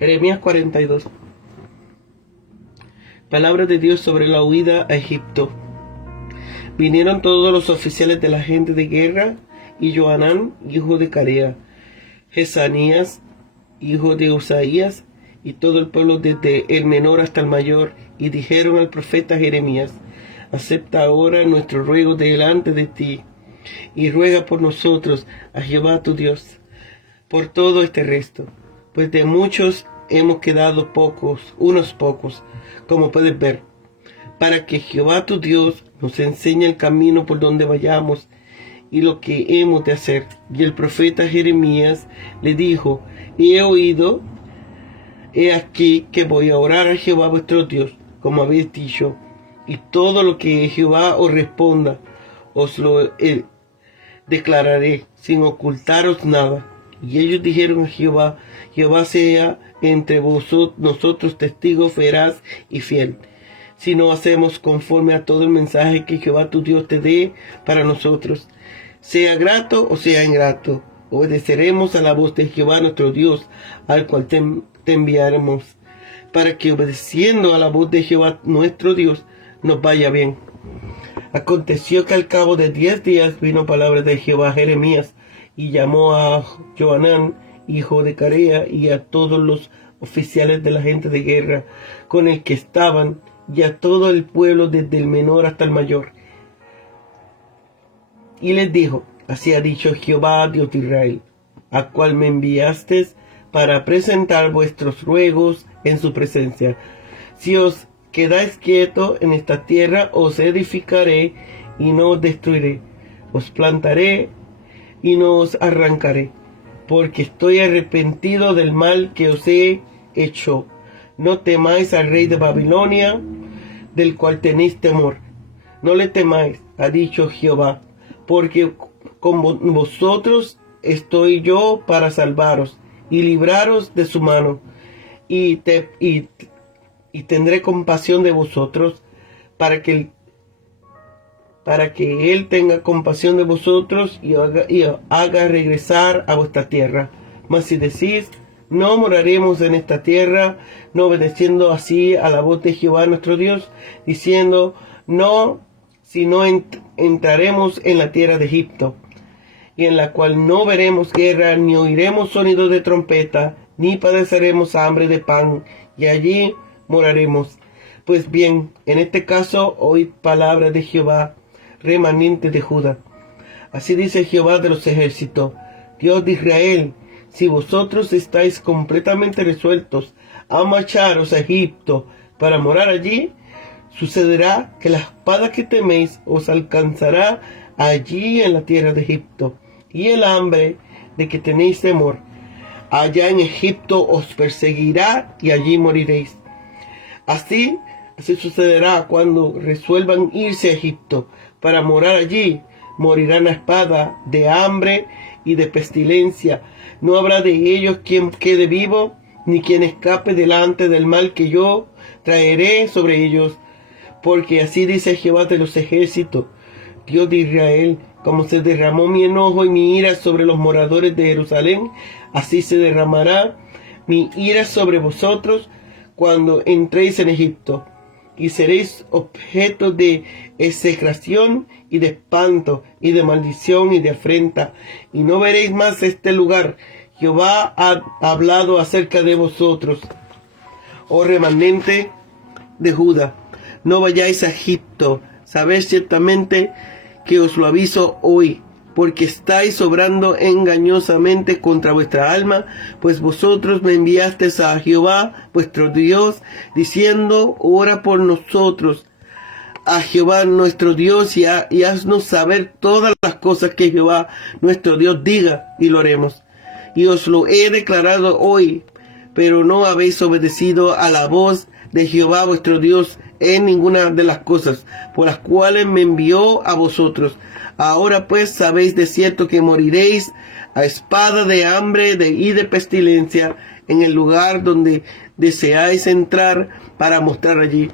Jeremías 42. Palabra de Dios sobre la huida a Egipto. Vinieron todos los oficiales de la gente de guerra, y Johanán, hijo de Carea, Jesanías, hijo de Usaías, y todo el pueblo desde el menor hasta el mayor, y dijeron al profeta Jeremías: acepta ahora nuestro ruego delante de ti, y ruega por nosotros a Jehová tu Dios, por todo este resto, pues de muchos hemos quedado unos pocos, como puedes ver, para que Jehová tu Dios nos enseñe el camino por donde vayamos y lo que hemos de hacer. Y el profeta Jeremías le dijo: he oído, he aquí que voy a orar a Jehová vuestro Dios, como habéis dicho, y todo lo que Jehová os responda, os lo declararé, sin ocultaros nada. Y ellos dijeron a Jehová: Jehová sea entre nosotros testigo veraz y fiel, si no hacemos conforme a todo el mensaje que Jehová tu Dios te dé para nosotros. Sea grato o sea ingrato, obedeceremos a la voz de Jehová nuestro Dios, al cual te enviaremos, para que obedeciendo a la voz de Jehová nuestro Dios nos vaya bien. Aconteció que al cabo de 10 días vino palabra de Jehová a Jeremías, y llamó a Johanán, hijo de Carea, y a todos los oficiales de la gente de guerra con el que estaban, y a todo el pueblo desde el menor hasta el mayor. Y les dijo: así ha dicho Jehová, Dios de Israel, a cual me enviasteis para presentar vuestros ruegos en su presencia. Si os quedáis quietos en esta tierra, os edificaré y no os destruiré, os plantaré y no os arrancaré, porque estoy arrepentido del mal que os he hecho. No temáis al rey de Babilonia, del cual tenéis temor. No le temáis, ha dicho Jehová, porque con vosotros estoy yo para salvaros y libraros de su mano, y tendré compasión de vosotros, para que él tenga compasión de vosotros y haga regresar a vuestra tierra. Mas si decís: no moraremos en esta tierra, no obedeciendo así a la voz de Jehová nuestro Dios, diciendo: no, si no entraremos en la tierra de Egipto, y en la cual no veremos guerra, ni oiremos sonido de trompeta, ni padeceremos hambre de pan, y allí moraremos. Pues bien, en este caso oíd palabra de Jehová, remanente de Judá. Así dice Jehová de los ejércitos, Dios de Israel: si vosotros estáis completamente resueltos a marcharos a Egipto para morar allí, sucederá que la espada que teméis os alcanzará allí en la tierra de Egipto, y el hambre de que tenéis temor allá en Egipto os perseguirá, y allí moriréis. Así sucederá cuando resuelvan irse a Egipto para morar allí. Morirán a espada, de hambre y de pestilencia. No habrá de ellos quien quede vivo, ni quien escape delante del mal que yo traeré sobre ellos. Porque así dice Jehová de los ejércitos, Dios de Israel: como se derramó mi enojo y mi ira sobre los moradores de Jerusalén, así se derramará mi ira sobre vosotros cuando entréis en Egipto, y seréis objeto de execración y de espanto y de maldición y de afrenta, y no veréis más este lugar. Jehová ha hablado acerca de vosotros, oh remanente de Judá. No vayáis a Egipto. Sabed ciertamente que os lo aviso hoy, porque estáis obrando engañosamente contra vuestra alma, pues vosotros me enviasteis a Jehová vuestro Dios, diciendo: ora por nosotros a Jehová nuestro Dios, y haznos saber todas las cosas que Jehová nuestro Dios diga, y lo haremos. Y os lo he declarado hoy, pero no habéis obedecido a la voz de Jehová vuestro Dios en ninguna de las cosas por las cuales me envió a vosotros. Ahora pues sabéis de cierto que moriréis a espada, de hambre y de pestilencia en el lugar donde deseáis entrar para mostrar allí.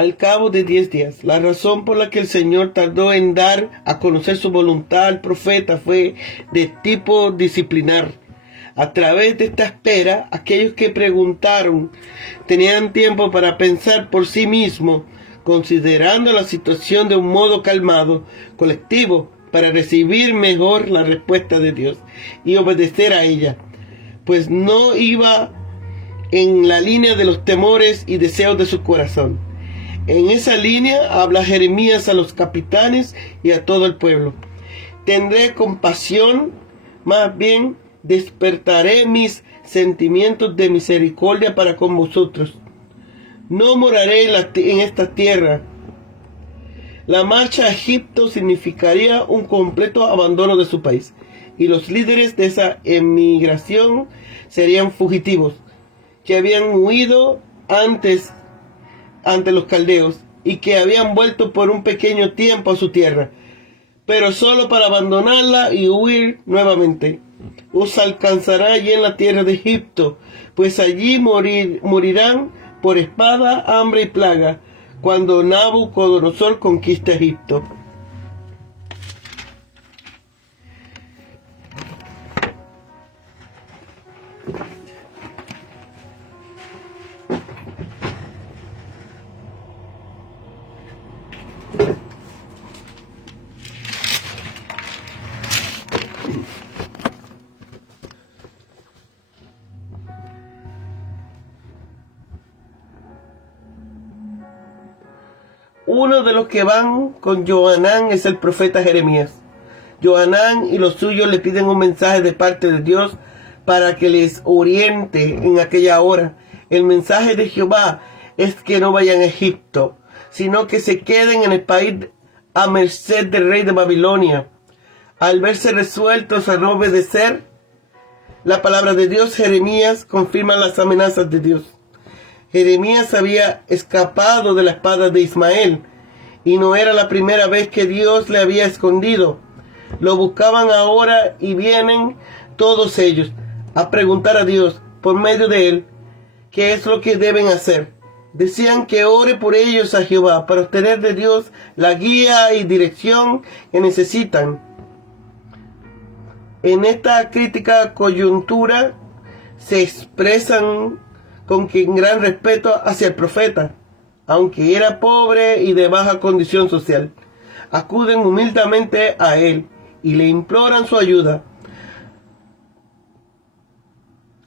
al cabo de 10 días. La razón por la que el Señor tardó en dar a conocer su voluntad al profeta fue de tipo disciplinar. A través de esta espera, aquellos que preguntaron tenían tiempo para pensar por sí mismos, considerando la situación de un modo calmado, colectivo, para recibir mejor la respuesta de Dios y obedecer a ella, pues no iba en la línea de los temores y deseos de su corazón. En esa línea habla Jeremías a los capitanes y a todo el pueblo. Tendré compasión, más bien despertaré mis sentimientos de misericordia para con vosotros. No moraré en esta tierra. La marcha a Egipto significaría un completo abandono de su país, y los líderes de esa emigración serían fugitivos, que habían huido antes ante los caldeos y que habían vuelto por un pequeño tiempo a su tierra, pero solo para abandonarla y huir nuevamente. Os alcanzará allí en la tierra de Egipto, pues allí morirán por espada, hambre y plaga, cuando Nabucodonosor conquista Egipto. Uno de los que van con Johanán es el profeta Jeremías. Johanán y los suyos le piden un mensaje de parte de Dios para que les oriente en aquella hora. El mensaje de Jehová es que no vayan a Egipto, sino que se queden en el país a merced del rey de Babilonia. Al verse resueltos a no obedecer la palabra de Dios, Jeremías confirma las amenazas de Dios. Jeremías había escapado de la espada de Ismael, y no era la primera vez que Dios le había escondido. Lo buscaban ahora y vienen todos ellos a preguntar a Dios por medio de él qué es lo que deben hacer. Decían que ore por ellos a Jehová para obtener de Dios la guía y dirección que necesitan. En esta crítica coyuntura se expresan con gran respeto hacia el profeta, aunque era pobre y de baja condición social. Acuden humildemente a él y le imploran su ayuda.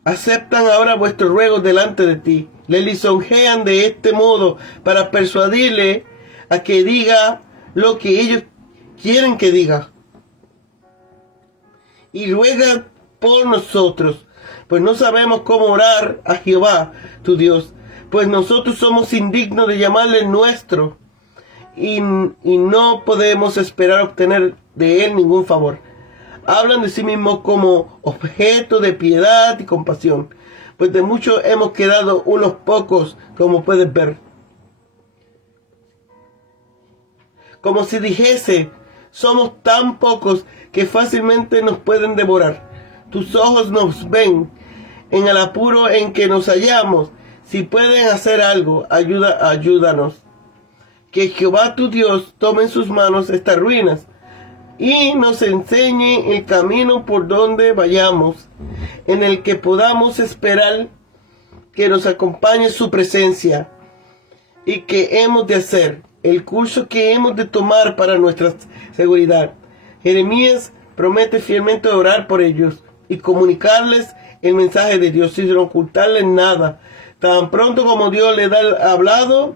Aceptan ahora vuestros ruegos delante de ti. Le lisonjean de este modo para persuadirle a que diga lo que ellos quieren que diga. Y ruegan por nosotros, pues no sabemos cómo orar a Jehová, tu Dios, pues nosotros somos indignos de llamarle nuestro, y no podemos esperar obtener de él ningún favor. Hablan de sí mismos como objeto de piedad y compasión, pues de muchos hemos quedado unos pocos, como puedes ver. Como si dijese, somos tan pocos que fácilmente nos pueden devorar. Tus ojos nos ven en el apuro en que nos hallamos. Si pueden hacer algo, ayúdanos. Que Jehová tu Dios tome en sus manos estas ruinas y nos enseñe el camino por donde vayamos, en el que podamos esperar que nos acompañe su presencia, y que hemos de hacer, el curso que hemos de tomar para nuestra seguridad. Jeremías promete fielmente orar por ellos y comunicarles el mensaje de Dios sin ocultarles nada. Tan pronto como Dios le ha hablado,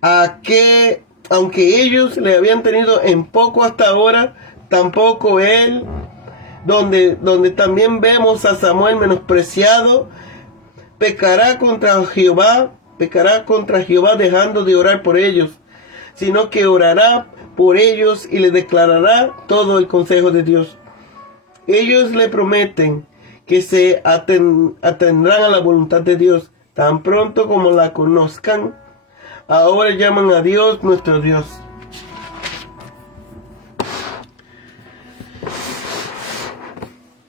aunque ellos le habían tenido en poco hasta ahora, tampoco él, donde también vemos a Samuel menospreciado, pecará contra Jehová dejando de orar por ellos, sino que orará por ellos y le declarará todo el consejo de Dios. Ellos le prometen que se atendrán a la voluntad de Dios tan pronto como la conozcan. Ahora llaman a Dios nuestro Dios.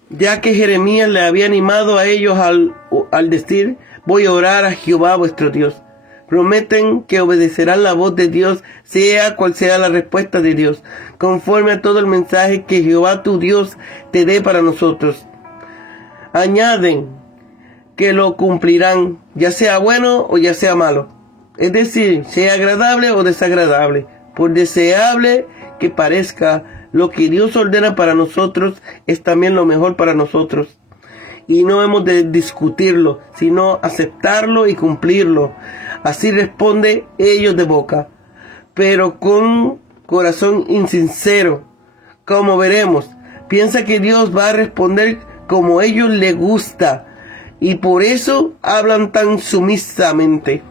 Ya que Jeremías le había animado a ellos al decir, voy a orar a Jehová vuestro Dios. Prometen que obedecerán la voz de Dios, sea cual sea la respuesta de Dios, conforme a todo el mensaje que Jehová tu Dios te dé para nosotros. Añaden que lo cumplirán, ya sea bueno o ya sea malo. Es decir, sea agradable o desagradable. Por deseable que parezca, lo que Dios ordena para nosotros es también lo mejor para nosotros. Y no hemos de discutirlo, sino aceptarlo y cumplirlo. Así responde ellos de boca, pero con corazón insincero. Como veremos, piensa que Dios va a responder como a ellos les gusta, y por eso hablan tan sumisamente.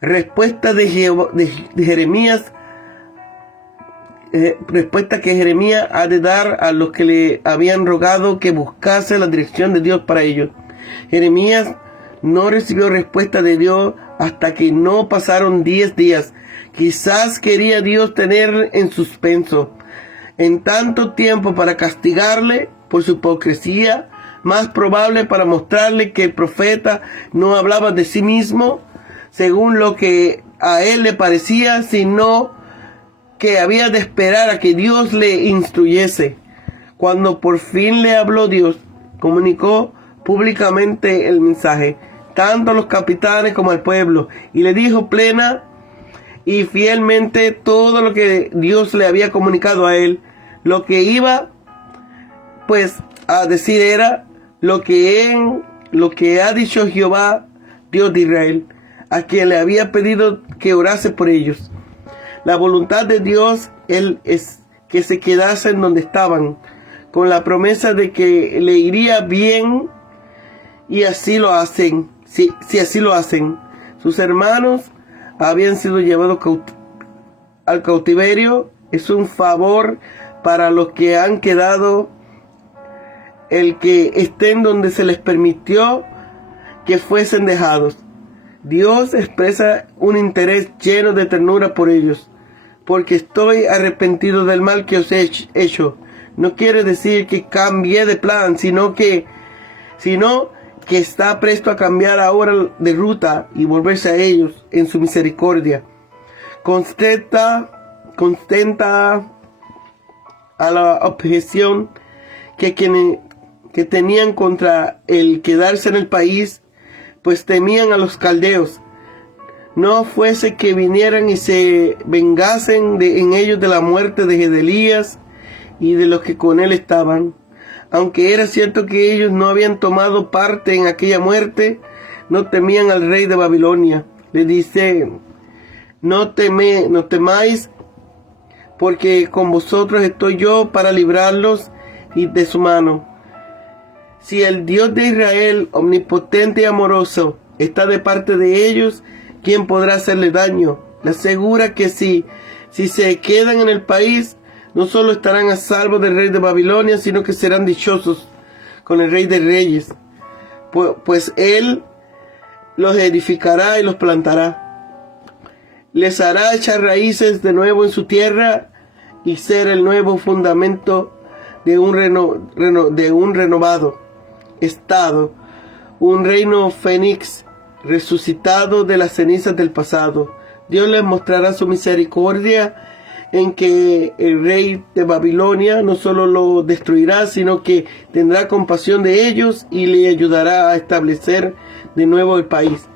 Respuesta de Jeremías. Respuesta que Jeremías ha de dar a los que le habían rogado que buscase la dirección de Dios para ellos. Jeremías no recibió respuesta de Dios hasta que no pasaron 10 días. Quizás quería Dios tener en suspenso en tanto tiempo para castigarle por su hipocresía, más probable para mostrarle que el profeta no hablaba de sí mismo según lo que a él le parecía, sino que había de esperar a que Dios le instruyese. Cuando por fin le habló Dios, comunicó públicamente el mensaje, tanto a los capitanes como al pueblo, y le dijo plena y fielmente todo lo que Dios le había comunicado a él. Lo que iba pues a decir era lo que ha dicho Jehová, Dios de Israel, a quien le había pedido que orase por ellos. La voluntad de Dios es que se quedasen donde estaban, con la promesa de que le iría bien, y así lo hacen. Si así lo hacen, sus hermanos habían sido llevados al cautiverio. Es un favor para los que han quedado el que estén donde se les permitió que fuesen dejados. Dios expresa un interés lleno de ternura por ellos, porque estoy arrepentido del mal que os he hecho. No quiere decir que cambie de plan, sino que está presto a cambiar ahora de ruta y volverse a ellos en su misericordia. Contenta a la objeción que tenían contra el quedarse en el país, pues temían a los caldeos. No fuese que vinieran y se vengasen en ellos de la muerte de Gedalías y de los que con él estaban. Aunque era cierto que ellos no habían tomado parte en aquella muerte, no temían al rey de Babilonia. Le dice: no temáis, porque con vosotros estoy yo para librarlos y de su mano. Si el Dios de Israel, omnipotente y amoroso, está de parte de ellos, ¿quién podrá hacerle daño? Le asegura que si se quedan en el país, no solo estarán a salvo del rey de Babilonia, sino que serán dichosos con el rey de reyes, pues él los edificará y los plantará. Les hará echar raíces de nuevo en su tierra y ser el nuevo fundamento de un renovado estado, un reino fénix resucitado de las cenizas del pasado. Dios les mostrará su misericordia en que el rey de Babilonia no solo lo destruirá, sino que tendrá compasión de ellos y le ayudará a establecer de nuevo el país.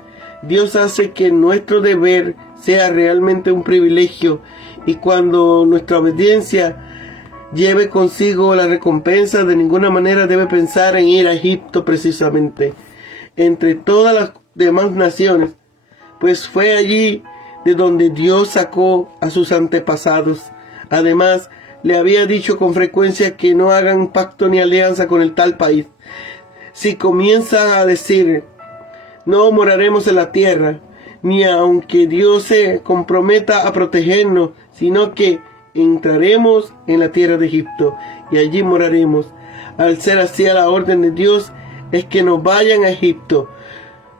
Dios hace que nuestro deber sea realmente un privilegio, y cuando nuestra obediencia lleve consigo la recompensa, de ninguna manera debe pensar en ir a Egipto precisamente, entre todas las demás naciones, pues fue allí de donde Dios sacó a sus antepasados. Además, le había dicho con frecuencia que no hagan pacto ni alianza con el tal país. Si comienzan a decir: no moraremos en la tierra, ni aunque Dios se comprometa a protegernos, sino que entraremos en la tierra de Egipto y allí moraremos. Al ser así, a la orden de Dios es que no vayan a Egipto.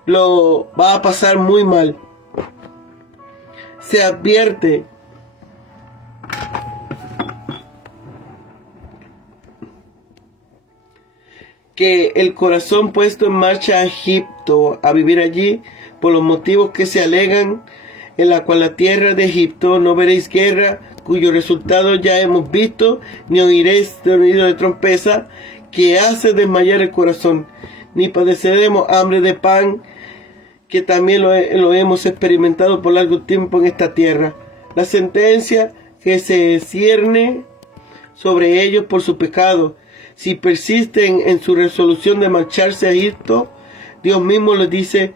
Lo va a pasar muy mal. Se advierte que el corazón puesto en marcha a Egipto, a vivir allí, por los motivos que se alegan, en la cual la tierra de Egipto no veréis guerra, cuyo resultado ya hemos visto, ni oiréis sonido de trompeza, que hace desmayar el corazón, ni padeceremos hambre de pan, que también lo hemos experimentado por largo tiempo en esta tierra. La sentencia que se cierne sobre ellos por su pecado, si persisten en su resolución de marcharse a Egipto, Dios mismo les dice,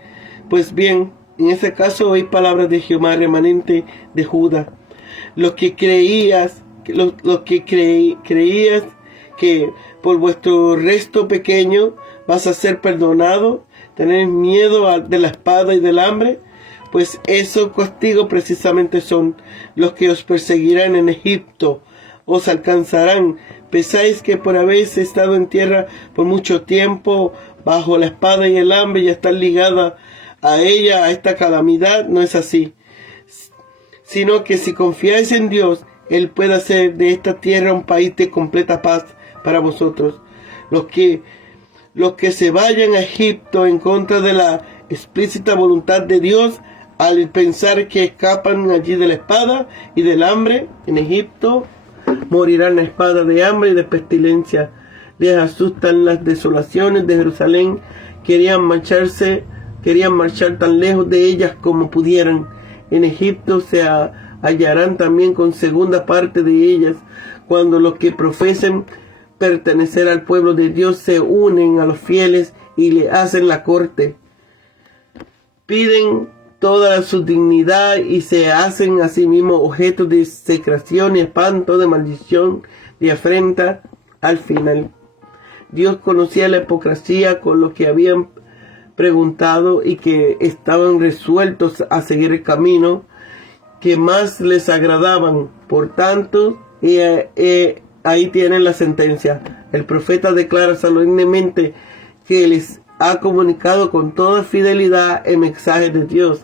pues bien, en ese caso oí palabras de Jehová, remanente de Judá. Los que creías que por vuestro resto pequeño vas a ser perdonado, tener miedo de la espada y del hambre, pues esos castigos precisamente son los que os perseguirán en Egipto, os alcanzarán. Pensáis que por habéis estado en tierra por mucho tiempo bajo la espada y el hambre y estar ligada a ella, a esta calamidad. No es así, sino que si confiáis en Dios, Él puede hacer de esta tierra un país de completa paz para vosotros. Los que se vayan a Egipto en contra de la explícita voluntad de Dios, al pensar que escapan allí de la espada y del hambre en Egipto, morirán a espada de hambre y de pestilencia. Les asustan las desolaciones de Jerusalén. Querían marchar tan lejos de ellas como pudieran. En Egipto se hallarán también con segunda parte de ellas, cuando los que profesen pertenecer al pueblo de Dios se unen a los fieles y le hacen la corte. Piden toda su dignidad y se hacen a sí mismos objetos de execración y espanto, de maldición, de afrenta. Al final, Dios conocía la hipocresía con los que habían preguntado y que estaban resueltos a seguir el camino que más les agradaban. Por tanto, ahí tienen la sentencia. El profeta declara solemnemente que les ha comunicado con toda fidelidad el mensaje de Dios.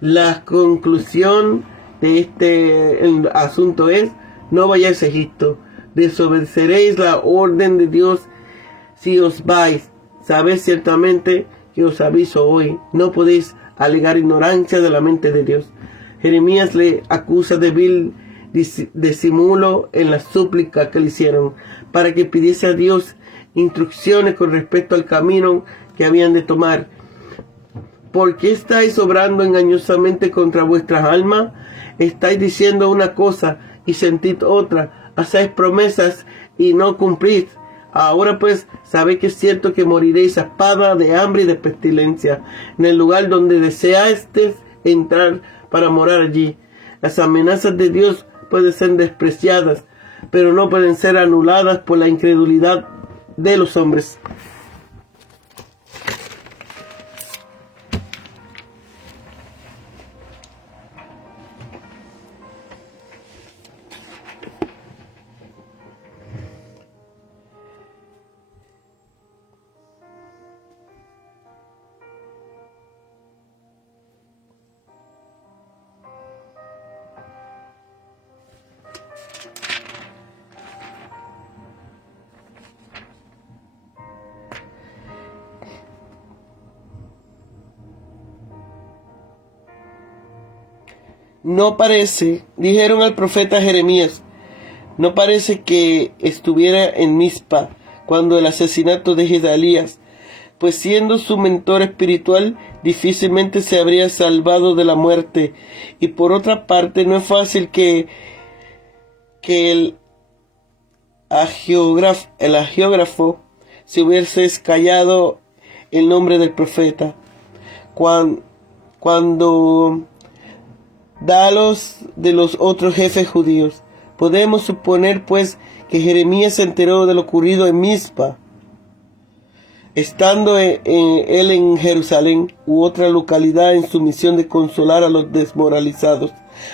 La conclusión de este asunto es: no vayáis a Egipto, desobedeceréis la orden de Dios si os vais. Sabed ciertamente que os aviso hoy, no podéis alegar ignorancia de la mente de Dios. Jeremías le acusa de vil disimulo en la súplica que le hicieron, para que pidiese a Dios instrucciones con respecto al camino que habían de tomar. ¿Por qué estáis obrando engañosamente contra vuestras almas? Estáis diciendo una cosa y sentid otra, hacéis promesas y no cumplís. Ahora pues, sabéis que es cierto que moriréis a espada, de hambre y de pestilencia, en el lugar donde deseasteis entrar para morar allí. Las amenazas de Dios pueden ser despreciadas, pero no pueden ser anuladas por la incredulidad de los hombres. No parece, dijeron al profeta Jeremías, no parece que estuviera en Mizpa cuando el asesinato de Gedalías, pues siendo su mentor espiritual, difícilmente se habría salvado de la muerte. Y por otra parte, no es fácil que el hagiógrafo se hubiese callado el nombre del profeta. Cuando da los de los otros jefes judíos. Podemos suponer pues que Jeremías se enteró de lo ocurrido en Mizpa, estando él en Jerusalén u otra localidad en su misión de consolar a los desmoralizados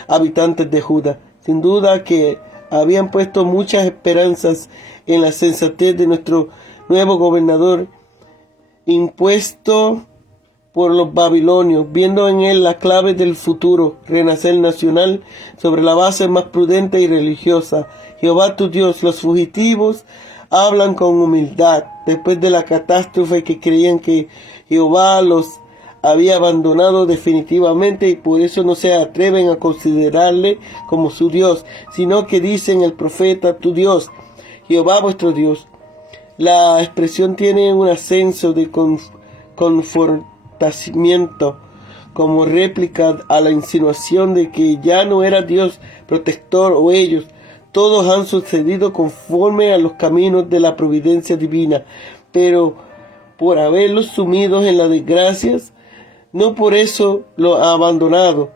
habitantes de Judá. Sin duda que habían puesto muchas esperanzas en la sensatez de nuestro nuevo gobernador, impuesto por los babilonios, viendo en él la clave del futuro renacer nacional sobre la base más prudente y religiosa. Jehová tu Dios, los fugitivos hablan con humildad después de la catástrofe, que creían que Jehová los había abandonado definitivamente y por eso no se atreven a considerarle como su Dios, sino que dicen el profeta: tu Dios, Jehová vuestro Dios. La expresión tiene un ascenso de confortamiento como réplica a la insinuación de que ya no era Dios protector o ellos. Todos han sucedido conforme a los caminos de la providencia divina, pero por haberlos sumidos en las desgracias, no por eso lo ha abandonado.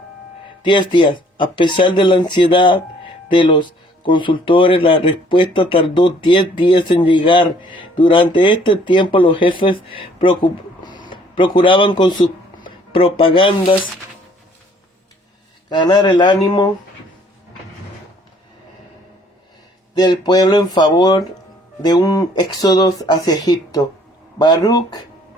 10 días. A pesar de la ansiedad de los consultores, la respuesta tardó 10 días en llegar. Durante este tiempo los jefes procuraban con sus propagandas ganar el ánimo del pueblo en favor de un éxodo hacia Egipto. Baruch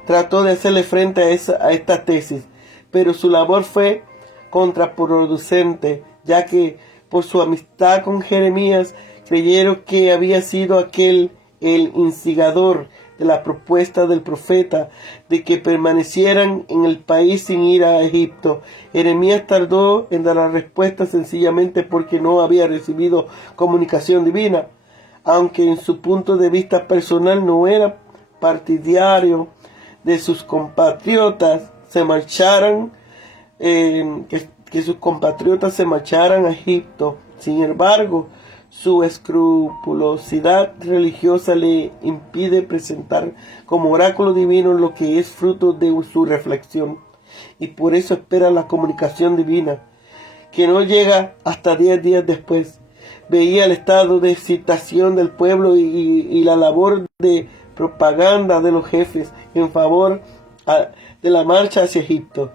trató de hacerle frente a esta tesis, pero su labor fue contraproducente, ya que por su amistad con Jeremías creyeron que había sido aquel el instigador de la propuesta del profeta de que permanecieran en el país sin ir a Egipto. Jeremías tardó en dar la respuesta sencillamente porque no había recibido comunicación divina, aunque en su punto de vista personal no era partidario de sus compatriotas se marcharan, que sus compatriotas se marcharan a Egipto. Sin embargo, su escrupulosidad religiosa le impide presentar como oráculo divino lo que es fruto de su reflexión, y por eso espera la comunicación divina, que no llega hasta 10 días después. Veía el estado de excitación del pueblo y la labor de propaganda de los jefes en favor de la marcha hacia Egipto,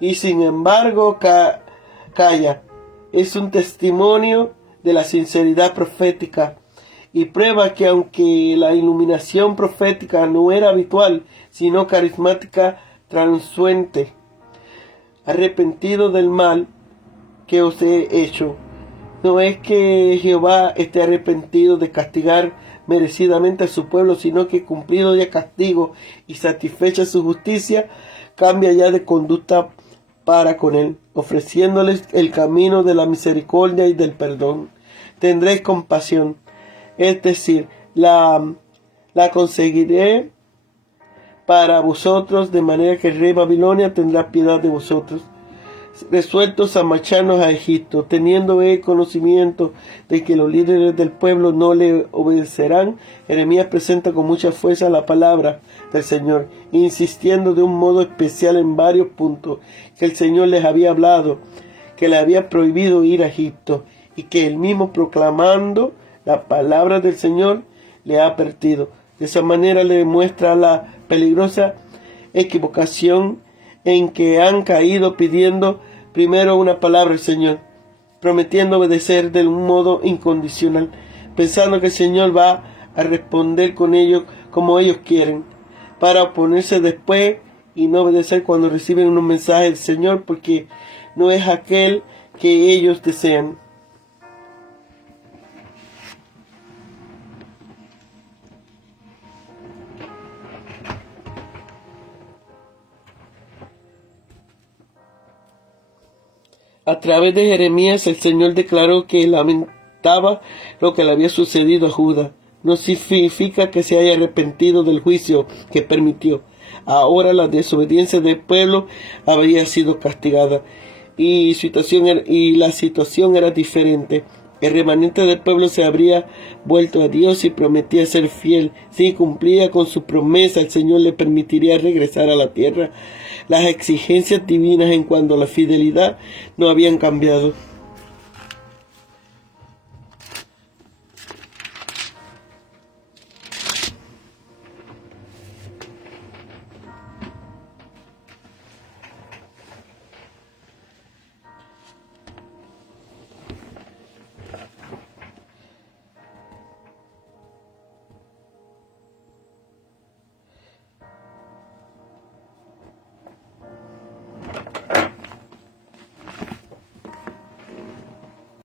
y sin embargo calla. Es un testimonio de la sinceridad profética y prueba que aunque la iluminación profética no era habitual, sino carismática, transuente: arrepentido del mal que os he hecho. No es que Jehová esté arrepentido de castigar merecidamente a su pueblo, sino que cumplido ya castigo y satisfecha su justicia, cambia ya de conducta para con él, ofreciéndoles el camino de la misericordia y del perdón. Tendréis compasión, es decir, la conseguiré para vosotros, de manera que el rey Babilonia tendrá piedad de vosotros. Resueltos a marcharnos a Egipto, teniendo conocimiento de que los líderes del pueblo no le obedecerán, Jeremías presenta con mucha fuerza la palabra del Señor, insistiendo de un modo especial en varios puntos que el Señor les había hablado, que le había prohibido ir a Egipto, y que él mismo, proclamando la palabra del Señor, le ha advertido. De esa manera le demuestra la peligrosa equivocación en que han caído, pidiendo primero una palabra al Señor, prometiendo obedecer de un modo incondicional, pensando que el Señor va a responder con ellos como ellos quieren, para oponerse después y no obedecer cuando reciben un mensaje del Señor, porque no es aquel que ellos desean. A través de Jeremías, el Señor declaró que lamentaba lo que le había sucedido a Judá. No significa que se haya arrepentido del juicio que permitió. Ahora la desobediencia del pueblo había sido castigada y la situación era diferente. El remanente del pueblo se habría vuelto a Dios y prometía ser fiel. Si cumplía con su promesa, el Señor le permitiría regresar a la tierra. Las exigencias divinas en cuanto a la fidelidad no habían cambiado.